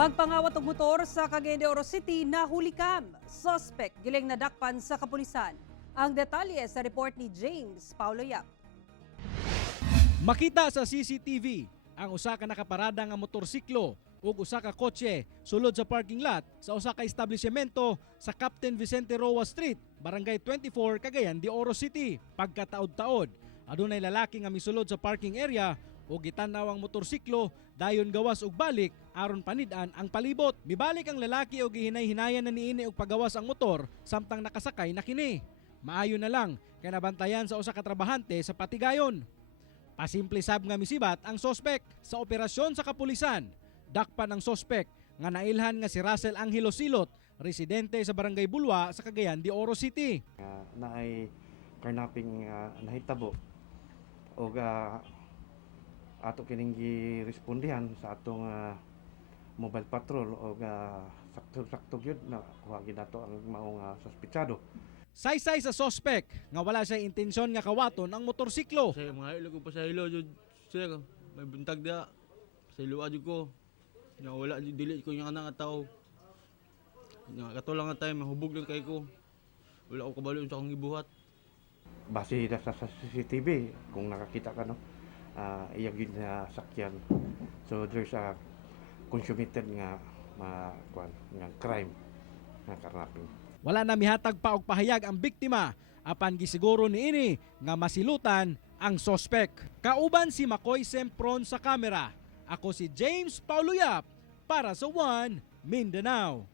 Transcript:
Pagpangawat og motor sa Cagayan de Oro City nahuli kam. Suspect giling nadakpan sa kapulisan. Ang detalye sa report ni James Paulo Yap. Makita sa CCTV ang usa ka nakaparada nga motorsiklo ug usa ka kotse sulod sa parking lot sa usa ka establishmento sa Captain Vicente Roa Street, Barangay 24, Cagayan de Oro City. Pagkataod-taod, adunay lalaki nga misulod sa parking area o gitanaw ang motorsiklo dayon gawas og balik aron panid-an ang palibot. Mibalik ang lalaki og gihinay-hinayan na niini og pagawas ang motor samtang nakasakay na kini. Maayo na lang kay nabantayan sa usa ka trabahante sa Patigayon. Pasimple sab nga misibat ang sospek sa operasyon sa kapulisan. Dakpan ang sospek nga nailhan nga si Russell Angelo Silot, residente sa Barangay Bulwa sa Cagayan de Oro City. Naay karnaping nahitabo o ato kining girespondihan sa atong mobile patrol o sakto gyud na kuha nato ang maong sospechado. Saysay sa sospek nga wala siya intensyon nga kawaton ang motorsiklo. Sa mga ilo ko pa sa ilo jud sir, may buntag da sa ilo jud ko. Nga wala jud dili ko yung nga tao. Nga kato lang nga time mahubog lang kay ko. Wala ko kabalo sa akong gibuhat. Base sa CCTV kung nakakita ka no, iya gyud na sakyan. So there's a consummated nga crime nga karnaping. Wala na mihatag pa og pahayag ang biktima apan gisiguro niini nga masilutan ang sospek. Kauban si Makoy Sempron sa kamera. Ako si James Paulo Yap para sa One Mindanao.